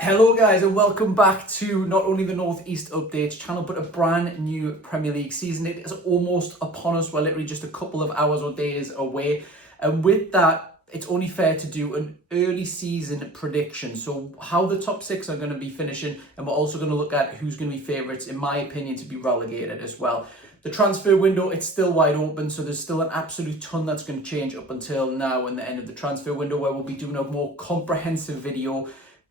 Hello guys and welcome back to not only the North East Updates channel but a brand new Premier League season. It is almost upon us. We're literally just a couple of hours or days away, and with that it's only fair to do an early season prediction. So how the top six are going to be finishing, and we're also going to look at who's going to be favourites in my opinion to be relegated as well. The transfer window, it's still wide open, so there's still an absolute ton that's going to change up until now and the end of the transfer window, where we'll be doing a more comprehensive video.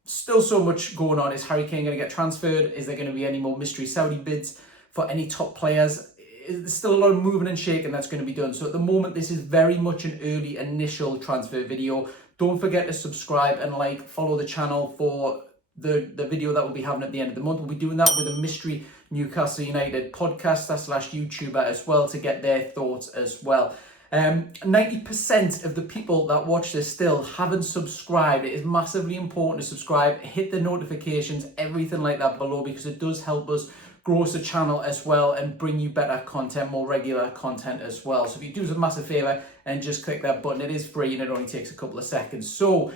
Still so much going on. Is Harry Kane going to get transferred? Is there going to be any more mystery Saudi bids for any top players? There's still a lot of moving and shaking that's going to be done. So at the moment, this is very much an early initial transfer video. Don't forget to subscribe and follow the channel for the video that we'll be having at the end of the month. We'll be doing that with a mystery Newcastle United podcaster / YouTuber as well, to get their thoughts as well. 90% of the people that watch this still haven't subscribed. It is massively important to subscribe, hit the notifications, everything like that below, because it does help us grow the channel as well and bring you better content, more regular content as well. So if you do us a massive favor and just click that button, it is free and it only takes a couple of seconds. So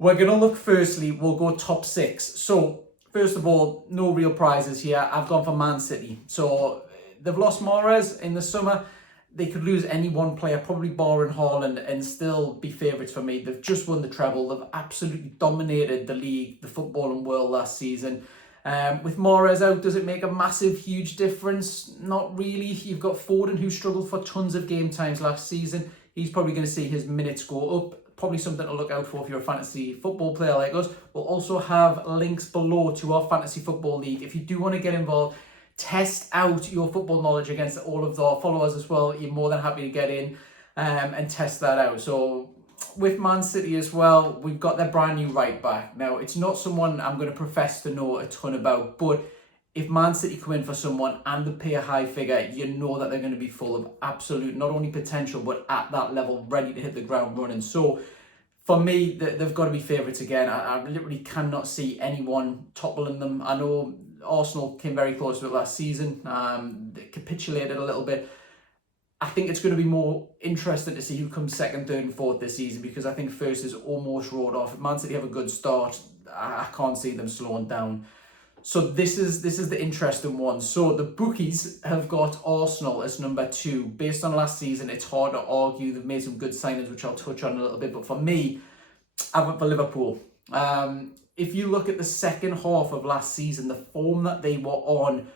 we're going to look, firstly, we'll go top six. So first of all, no real prizes here. I've gone for Man City. So they've lost Mahrez in the summer. They could lose any one player, probably barring Haaland, and still be favourites for me. They've just won the treble. They've absolutely dominated the league, the footballing world last season. With Mahrez out, does it make a massive, huge difference? Not really. You've got Foden, who struggled for tons of game times last season. He's probably going to see his minutes go up. Probably something to look out for if you're a fantasy football player like us. We'll also have links below to our fantasy football league. If you do want to get involved, test out your football knowledge against all of our followers as well, you're more than happy to get in and test that out. So with Man City as well, we've got their brand new right back. Now, it's not someone I'm going to profess to know a ton about, but if Man City come in for someone and they pay a high figure, you know that they're going to be full of absolute, not only potential, but at that level, ready to hit the ground running. So for me, they've got to be favourites again. I literally cannot see anyone toppling them. I know Arsenal came very close to it last season. They capitulated a little bit. I think it's going to be more interesting to see who comes second, third and fourth this season, because I think first is almost rolled off. If Man City have a good start, I can't see them slowing down. So this is the interesting one. So the bookies have got Arsenal as number 2. Based on last season, it's hard to argue. They've made some good signings, which I'll touch on a little bit. But for me, I went for Liverpool. If you look at the second half of last season, the form that they were on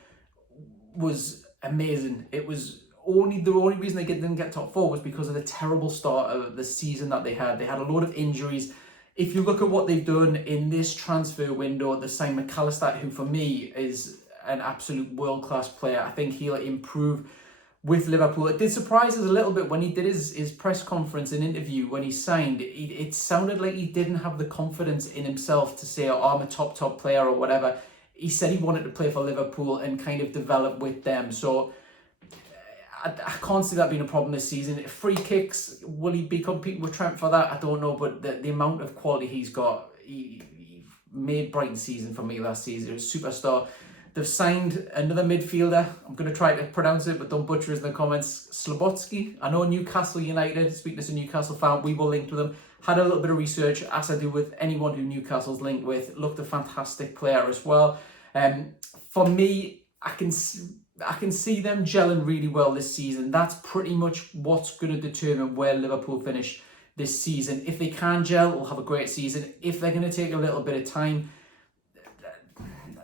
was amazing. It was the only reason they didn't get top 4 was because of the terrible start of the season that they had. They had a lot of injuries. If you look at what they've done in this transfer window, they signed McAllister, who for me is an absolute world-class player. I think he'll improve with Liverpool. It did surprise us a little bit when he did his press conference and interview when he signed. It sounded like he didn't have the confidence in himself to say, oh, I'm a top player or whatever. He said he wanted to play for Liverpool and kind of develop with them. So I can't see that being a problem this season. Free kicks, will he be competing with Trent for that? I don't know, but the amount of quality he's got, he made Brighton's season for me last season. He was a superstar. They've signed another midfielder. I'm going to try to pronounce it, but don't butcher it in the comments. Slobotsky. I know Newcastle United, speaking as a Newcastle fan, we were linked with them. Had a little bit of research, as I do with anyone who Newcastle's linked with. Looked a fantastic player as well. For me, I can see them gelling really well this season. That's pretty much what's going to determine where Liverpool finish this season. If they can gel, we'll have a great season. If they're going to take a little bit of time,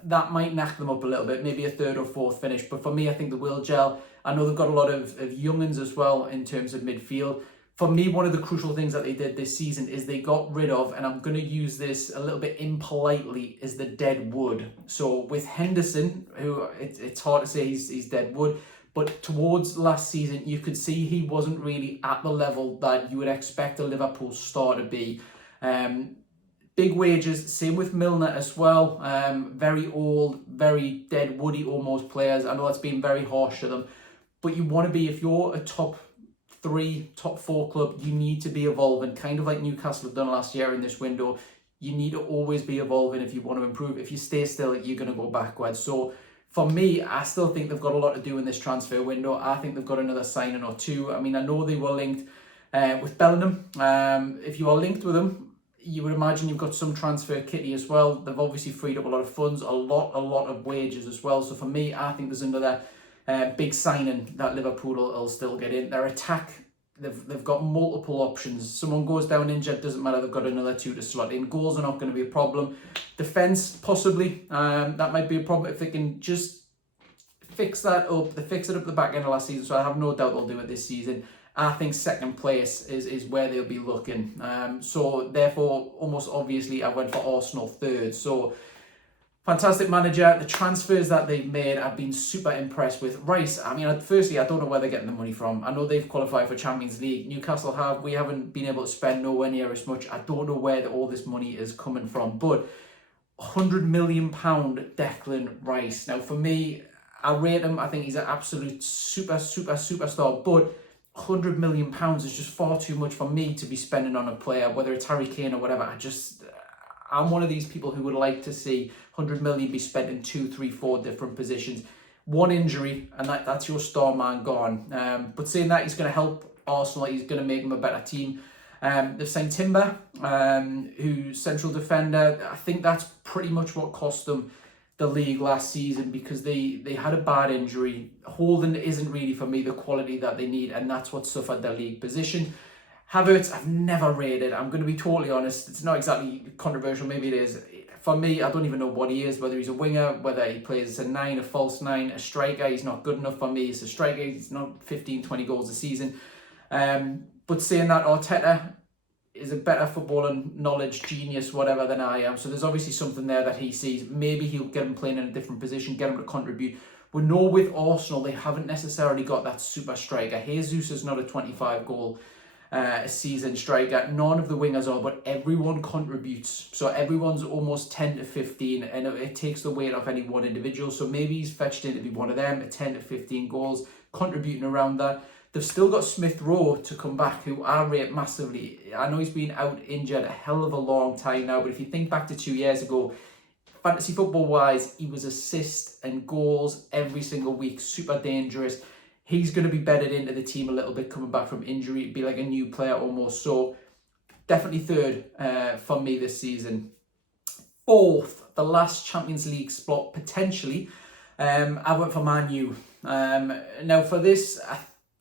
that might knock them up a little bit, maybe a third or fourth finish. But for me, I think they will gel. I know they've got a lot of young-uns as well in terms of midfield. For me, one of the crucial things that they did this season is they got rid of, and I'm going to use this a little bit impolitely, is the dead wood. So with Henderson, who it's hard to say he's dead wood, but towards last season, you could see he wasn't really at the level that you would expect a Liverpool star to be. Big wages, same with Milner as well. Very old, very dead woody almost players. I know that's been very harsh to them, but you want to be, if you're a top 3, top 4 club, you need to be evolving, kind of like Newcastle have done last year in this window. You need to always be evolving if you want to improve. If you stay still, you're going to go backwards. So for me, I still think they've got a lot to do in this transfer window. I think they've got another signing or two. I mean, I know they were linked with Bellingham. If you are linked with them, You would imagine you've got some transfer kitty as well. They've obviously freed up a lot of funds, a lot of wages as well. So for me, I think there's another big signing that Liverpool will still get in. Their attack, they've got multiple options. Someone goes down injured, doesn't matter, they've got another two to slot in. Goals are not going to be a problem. Defence, possibly, that might be a problem if they can just fix that up. They fixed it up the back end of last season, so I have no doubt they'll do it this season. I think second place is where they'll be looking. So therefore, almost obviously, I went for Arsenal third. So fantastic manager. The transfers that they've made, I've been super impressed with. Rice, I mean, firstly, I don't know where they're getting the money from. I know they've qualified for Champions League. Newcastle have. We haven't been able to spend nowhere near as much. I don't know where all this money is coming from. But £100 million Declan Rice. Now, for me, I rate him. I think he's an absolute superstar. But £100 million is just far too much for me to be spending on a player, whether it's Harry Kane or whatever. I'm one of these people who would like to see 100 million be spent in 2, 3, 4 different positions. One injury, and that's your star man gone. But saying that, he's going to help Arsenal. He's going to make them a better team. They've signed Timber, who's central defender. I think that's pretty much what cost them the league last season, because they had a bad injury. Holding isn't really, for me, the quality that they need, and that's what suffered their league position. Havertz, I've never rated. I'm going to be totally honest. It's not exactly controversial. Maybe it is. For me, I don't even know what he is, whether he's a winger, whether he plays as a 9, a false 9, a striker. He's not good enough for me. He's a striker. He's not 15, 20 goals a season. But saying that, Arteta is a better footballing knowledge genius, whatever, than I am. So there's obviously something there that he sees. Maybe he'll get him playing in a different position, get him to contribute. We know with Arsenal, they haven't necessarily got that super striker. Jesus is not a 25-goal a season striker. None of the wingers are, but everyone contributes. So everyone's almost 10 to 15, and it takes the weight off any one individual. So maybe he's fetched in to be one of them, at 10 to 15 goals, contributing around that. They've still got Smith Rowe to come back, who I rate massively. I know he's been out injured a hell of a long time now, but if you think back to 2 years ago, fantasy football-wise, he was assists and goals every single week, super dangerous. He's going to be bedded into the team a little bit coming back from injury. It'd be like a new player almost. So definitely third for me this season. Fourth, the last Champions League spot, potentially. I went for Man U. Now for this, I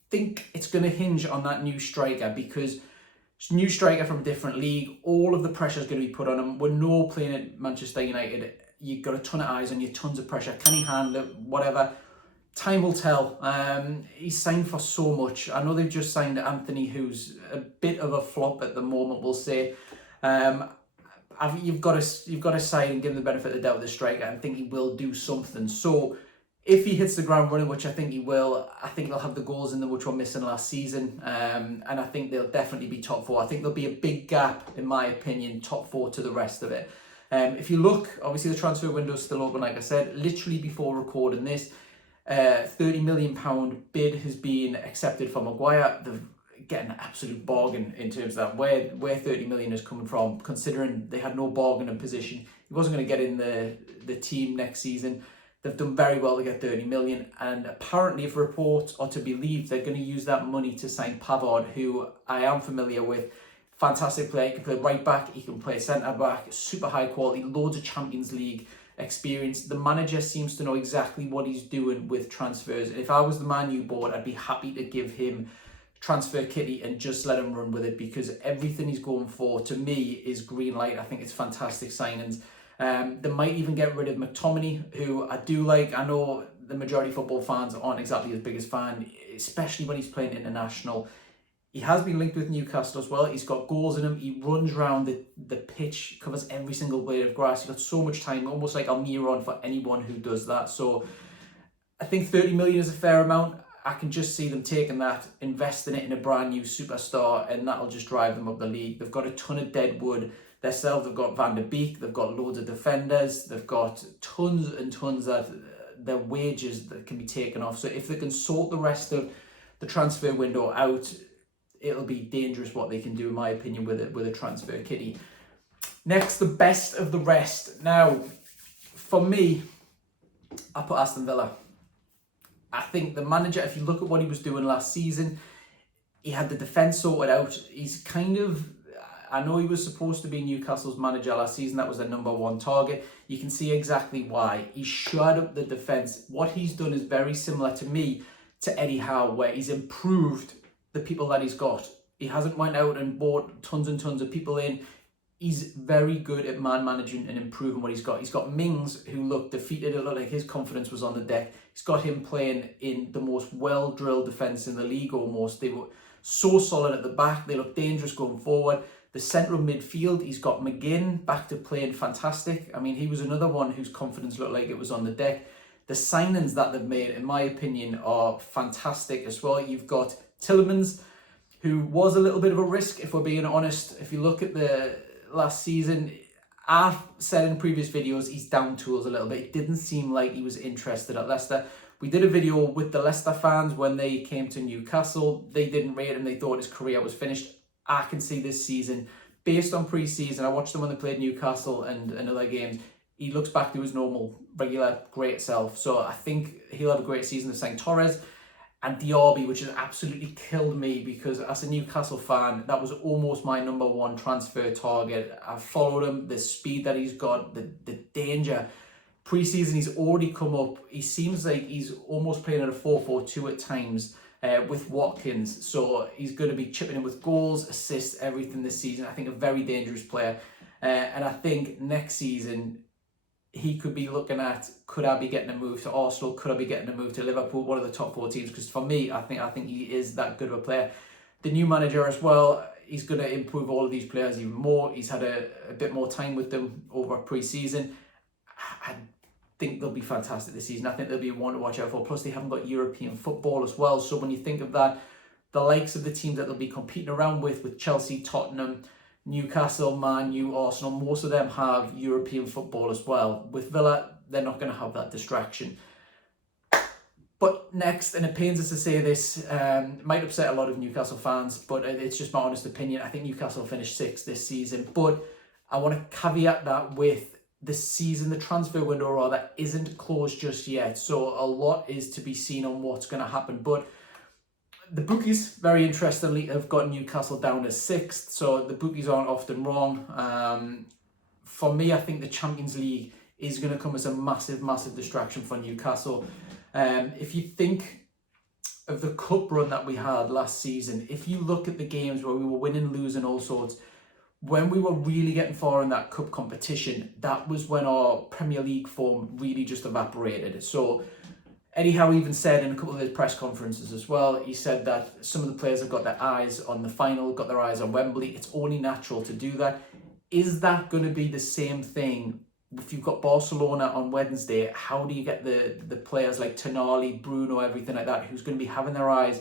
think it's going to hinge on that new striker, because it's a new striker from a different league. All of the pressure is going to be put on him. We're no playing at Manchester United. You've got a ton of eyes on you, tons of pressure. Can he handle it? Whatever. Time will tell. He's signed for so much. I know they've just signed Anthony, who's a bit of a flop at the moment, we'll say. You've got to side and give him the benefit of the doubt with the striker and think he will do something. So if he hits the ground running, which I think he will, I think he'll have the goals in them which were missing last season. And I think they'll definitely be top 4. I think there'll be a big gap, in my opinion, top 4 to the rest of it. If you look, obviously the transfer window's still open, like I said, literally before recording this. £30 million bid has been accepted for Maguire. They're getting an absolute bargain in terms of that. Where 30 million is coming from, considering they had no bargaining position. He wasn't going to get in the team next season. They've done very well to get 30 million, and apparently, if reports are to be believed, they're going to use that money to sign Pavard, who I am familiar with. Fantastic player. He can play right back, he can play centre back, super high quality, loads of Champions League experience. The manager seems to know exactly what he's doing with transfers. And if I was the Man U board, I'd be happy to give him transfer kitty and just let him run with it, because everything he's going for, to me, is green light. I think it's fantastic signings. They might even get rid of McTominay, who I do like. I know the majority of football fans aren't exactly his biggest fan, especially when he's playing international. He has been linked with Newcastle as well. He's got goals in him. He runs around the pitch, covers every single blade of grass. He's got so much time, almost like Almiron for anyone who does that. So I think 30 million is a fair amount. I can just see them taking that, investing it in a brand new superstar, and that'll just drive them up the league. They've got a ton of dead wood themselves. They've got Van der Beek. They've got loads of defenders. They've got tons and tons of their wages that can be taken off. So if they can sort the rest of the transfer window out, it'll be dangerous what they can do, in my opinion, with a transfer kitty. Next, the best of the rest. Now, for me, I put Aston Villa. I think the manager, if you look at what he was doing last season, he had the defence sorted out. He's kind of, I know he was supposed to be Newcastle's manager last season. That was their number one target. You can see exactly why. He shored up the defence. What he's done is very similar to me to Eddie Howe, where he's improved the people that he's got. He hasn't went out and bought tons and tons of people in. He's very good at man managing and improving what he's got. He's got Mings, who looked defeated. It looked like his confidence was on the deck. He's got him playing in the most well-drilled defence in the league almost. They were so solid at the back. They look dangerous going forward. The central midfield, he's got McGinn back to playing fantastic. I mean, he was another one whose confidence looked like it was on the deck. The signings that they've made, in my opinion, are fantastic as well. You've got Tielemans, who was a little bit of a risk, if we're being honest. If you look at the last season, I've said in previous videos, he's down tools a little bit. It didn't seem like he was interested at Leicester. We did a video with the Leicester fans when they came to Newcastle. They didn't rate him. They thought his career was finished. I can see this season, based on pre-season, I watched them when they played Newcastle and other games, he looks back to his normal, regular, great self. So I think he'll have a great season. They've signed Torres and Diaby, which has absolutely killed me because as a Newcastle fan, that was almost my number one transfer target. I followed him, the speed that he's got, the danger. Pre-season, he's already come up. He seems like he's almost playing at a 4-4-2 at times with Watkins. So he's going to be chipping in with goals, assists, everything this season. I think a very dangerous player. And I think next season, he could be looking at, could I be getting a move to Arsenal? Could I be getting a move to Liverpool? One of the top 4 teams? Because for me, I think he is that good of a player. The new manager as well, he's going to improve all of these players even more. He's had a bit more time with them over pre-season. I think they'll be fantastic this season. I think they'll be one to watch out for. Plus, they haven't got European football as well. So when you think of that, the likes of the teams that they'll be competing around with Chelsea, Tottenham, Newcastle, Man U, Arsenal, most of them have European football as well. With Villa, they're not going to have that distraction. But next, and it pains us to say this, it might upset a lot of Newcastle fans, but it's just my honest opinion. I think Newcastle finished 6th this season, but I want to caveat that with the season, the transfer window rather, isn't closed just yet. So a lot is to be seen on what's going to happen. But the bookies, very interestingly, have got Newcastle down as 6th, so the bookies aren't often wrong. For me, I think the Champions League is going to come as a massive, massive distraction for Newcastle. If you think of the cup run that we had last season, if you look at the games where we were winning, losing, all sorts, when we were really getting far in that cup competition, that was when our Premier League form really just evaporated. So Eddie Howe even said in a couple of his press conferences as well, he said that some of the players have got their eyes on the final, got their eyes on Wembley. It's only natural to do that. Is that going to be the same thing if you've got Barcelona on Wednesday? How do you get the players like Tonali, Bruno, everything like that, who's going to be having their eyes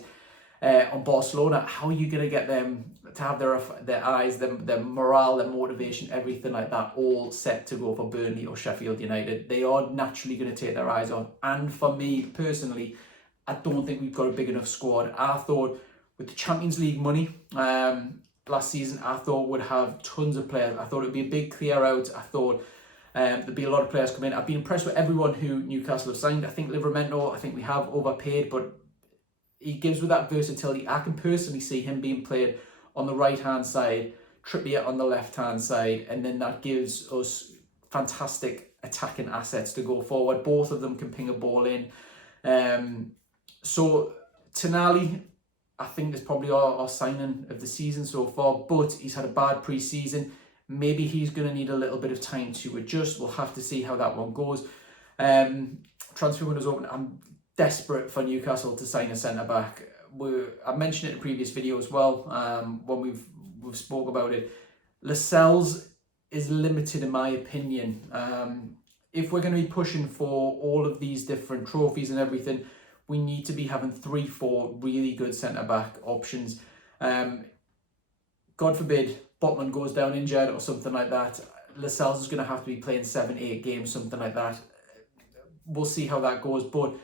on Barcelona? How are you going to get them to have their eyes, their morale, their motivation, everything like that, all set to go for Burnley or Sheffield United? They are naturally going to take their eyes on. And for me personally, I don't think we've got a big enough squad. I thought with the Champions League money last season, I thought we'd have tons of players. I thought it would be a big clear out. I thought there'd be a lot of players come in. I've been impressed with everyone who Newcastle have signed. I think Livramento, I think we have overpaid, but he gives with that versatility. I can personally see him being played on the right-hand side, Trippier on the left-hand side, and then that gives us fantastic attacking assets to go forward. Both of them can ping a ball in. So Tonali, I think is probably our signing of the season so far, but he's had a bad pre-season. Maybe he's going to need a little bit of time to adjust. We'll have to see how that one goes. Transfer window's open. I'm desperate for Newcastle to sign a centre-back. I mentioned it in a previous video as well, when we've spoke about it. Lascelles is limited in my opinion. If we're going to be pushing for all of these different trophies and everything, we need to be having 3-4 really good centre-back options. God forbid Botman goes down injured or something like that. Lascelles is going to have to be playing 7-8 games, something like that. We'll see how that goes, but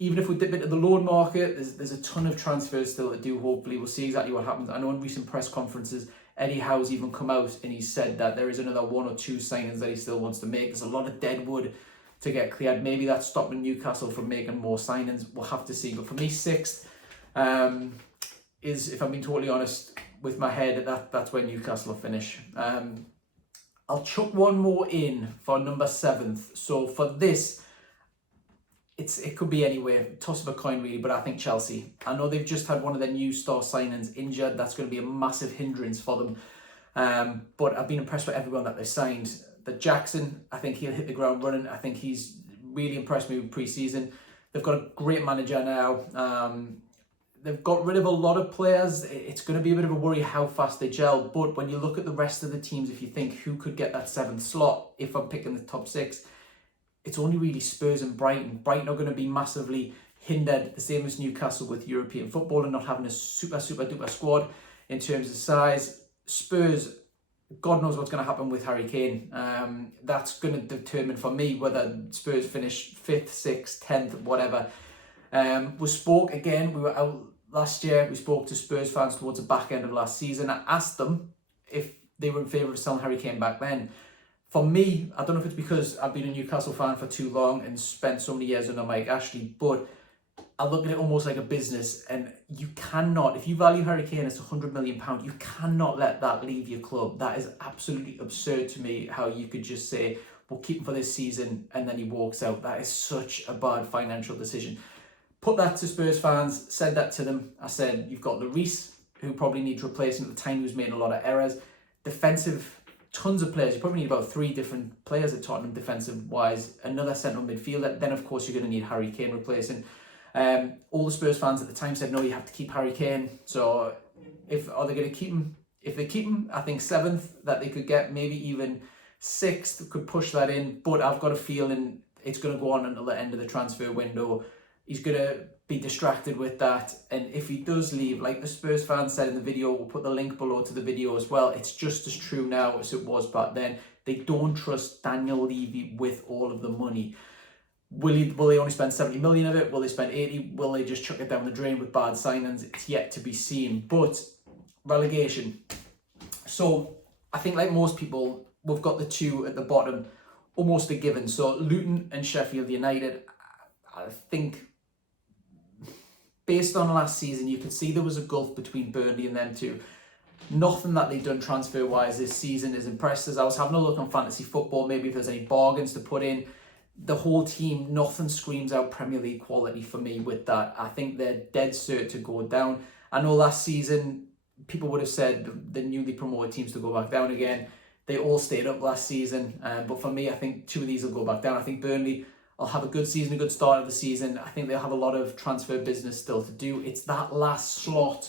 even if we dip into the loan market, there's a ton of transfers still to do. Hopefully, we'll see exactly what happens. I know in recent press conferences, Eddie Howe's even come out and he said that there is another 1 or 2 signings that he still wants to make. There's a lot of dead wood to get cleared. Maybe that's stopping Newcastle from making more signings. We'll have to see. But for me, 6th is, if I'm being totally honest, with my head, that's where Newcastle will finish. I'll chuck one more in for number 7th. So for this, it could be anywhere, toss of a coin really, but I think Chelsea. I know they've just had one of their new star signings injured. That's going to be a massive hindrance for them. But I've been impressed with everyone that they've signed. The Jackson, I think he'll hit the ground running. I think he's really impressed me with pre-season. They've got a great manager now. They've got rid of a lot of players. It's going to be a bit of a worry how fast they gel. But when you look at the rest of the teams, if you think who could get that 7th slot, if I'm picking the top 6, it's only really Spurs and Brighton. Brighton are going to be massively hindered, the same as Newcastle, with European football and not having a super duper squad in terms of size. Spurs, God knows what's going to happen with Harry Kane. That's going to determine for me whether Spurs finish 5th, 6th, 10th, whatever. We were out last year, we spoke to Spurs fans towards the back end of last season. I asked them if they were in favour of selling Harry Kane back then. For me, I don't know if it's because I've been a Newcastle fan for too long and spent so many years under Mike Ashley, but I look at it almost like a business, and you cannot, if you value Harry Kane as £100 million, you cannot let that leave your club. That is absolutely absurd to me, how you could just say, we'll keep him for this season, and then he walks out. That is such a bad financial decision. Put that to Spurs fans, said that to them. I said, you've got Lloris, who probably needs replacing at the time. He was making a lot of errors. Defensive, tons of players. You probably need about 3 different players at Tottenham defensive-wise. Another central midfielder. Then, of course, you're going to need Harry Kane replacing. All the Spurs fans at the time said, no, you have to keep Harry Kane. So, are they going to keep him? If they keep him, I think 7th that they could get, maybe even 6th could push that in. But I've got a feeling it's going to go on until the end of the transfer window. He's going to be distracted with that. And if he does leave, like the Spurs fans said in the video, we'll put the link below to the video as well. It's just as true now as it was back then. They don't trust Daniel Levy with all of the money. Will they only spend 70 million of it? Will they spend 80? Will they just chuck it down the drain with bad signings? It's yet to be seen. But relegation. So I think like most people, we've got the 2 at the bottom almost a given. So Luton and Sheffield United, I think, based on last season, you could see there was a gulf between Burnley and them 2. Nothing that they've done transfer-wise this season has impressed us. I was having a look on fantasy football, maybe if there's any bargains to put in. The whole team, nothing screams out Premier League quality for me with that. I think they're dead cert to go down. I know last season, people would have said the newly promoted teams to go back down again. They all stayed up last season. But for me, I think 2 of these will go back down. I think Burnley, I'll have a good season, a good start of the season. I think they'll have a lot of transfer business still to do. It's that last slot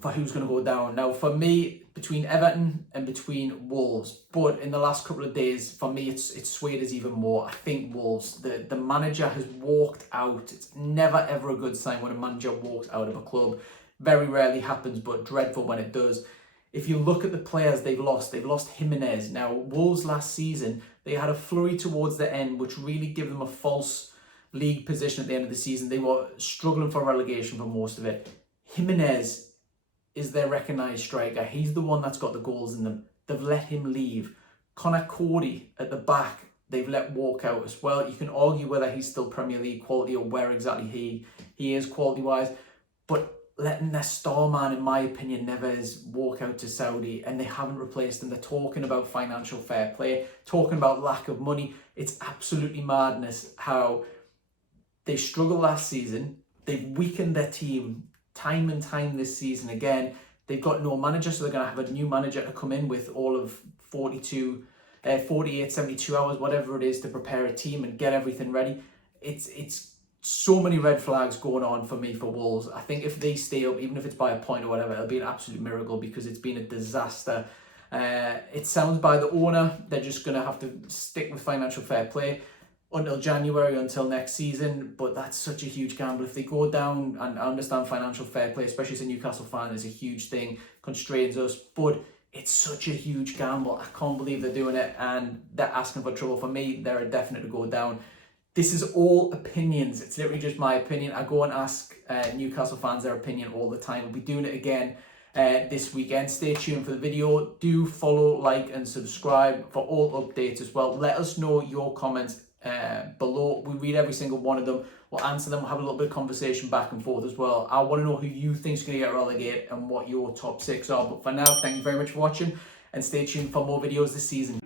for who's going to go down. Now, for me, between Everton and between Wolves, but in the last couple of days, for me, it's swayed us even more. I think Wolves, the manager has walked out. It's never, ever a good sign when a manager walks out of a club. Very rarely happens, but dreadful when it does. If you look at the players they've lost Jimenez. Now, Wolves last season, they had a flurry towards the end, which really gave them a false league position at the end of the season. They were struggling for relegation for most of it. Jimenez is their recognised striker. He's the one that's got the goals in them. They've let him leave. Connor Cody at the back, they've let walk out as well. You can argue whether he's still Premier League quality or where exactly he is quality-wise, but letting their star man, in my opinion, Neves walk out to Saudi, and they haven't replaced him. They're talking about financial fair play, talking about lack of money. It's absolutely madness how they struggled last season. They've weakened their team time and time this season again. They've got no manager, so they're going to have a new manager to come in with all of 48, 72 hours, whatever it is, to prepare a team and get everything ready. It's so many red flags going on for me for Wolves. I think if they stay up, even if it's by a point or whatever, it'll be an absolute miracle because it's been a disaster. It sounds by the owner, they're just going to have to stick with financial fair play until January, until next season, but that's such a huge gamble. If they go down, and I understand financial fair play, especially as a Newcastle fan, is a huge thing, constrains us, but it's such a huge gamble. I can't believe they're doing it, and they're asking for trouble. For me, they're a definite to go down. This is all opinions. It's literally just my opinion. I go and ask Newcastle fans their opinion all the time. We'll be doing it again this weekend. Stay tuned for the video. Do follow, like, and subscribe for all updates as well. Let us know your comments. below. We read every single one of them. We'll answer them. We'll have a little bit of conversation back and forth as well. I want to know who you think is going to get relegated and what your top 6 are. But for now, thank you very much for watching and stay tuned for more videos this season.